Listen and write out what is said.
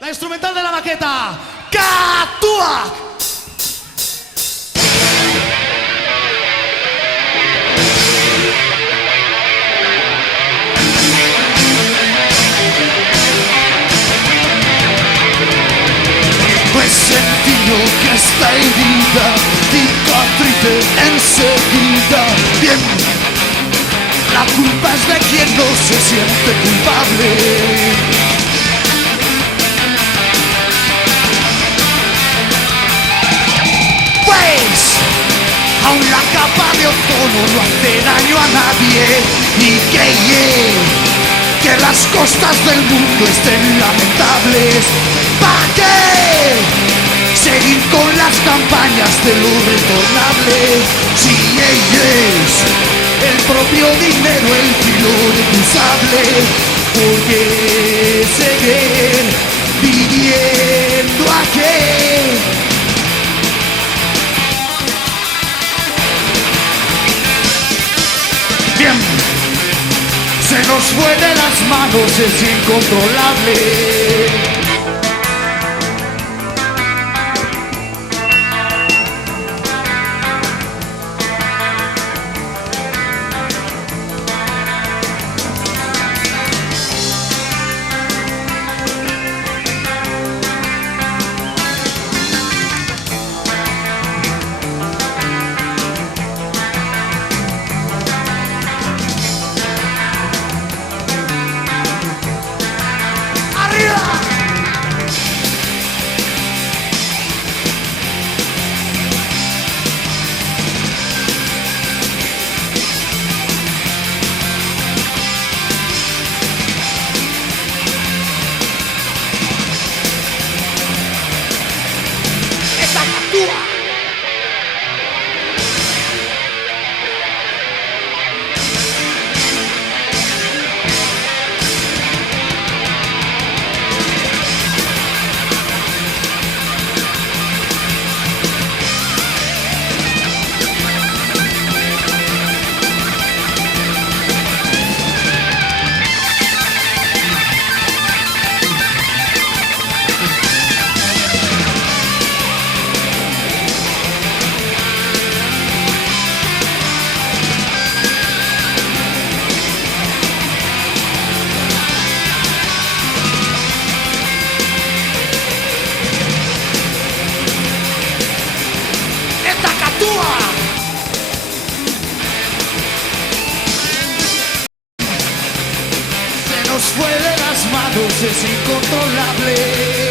La instrumental de la maqueta, Catuac. No es sentido que esta herida cicatrice enseguida. Bien, la culpa es de quien no se siente culpable. Aún la capa de ozono no hace daño a nadie. Y que las costas del mundo estén lamentables. ¿Para qué seguir con las campañas de lo retornable? Si es el propio dinero el filo de tu sable, ¿por qué seguir viviendo aquí? Bien, se nos fue de las manos, es incontrolable. Se nos fue de las manos, es incontrolable.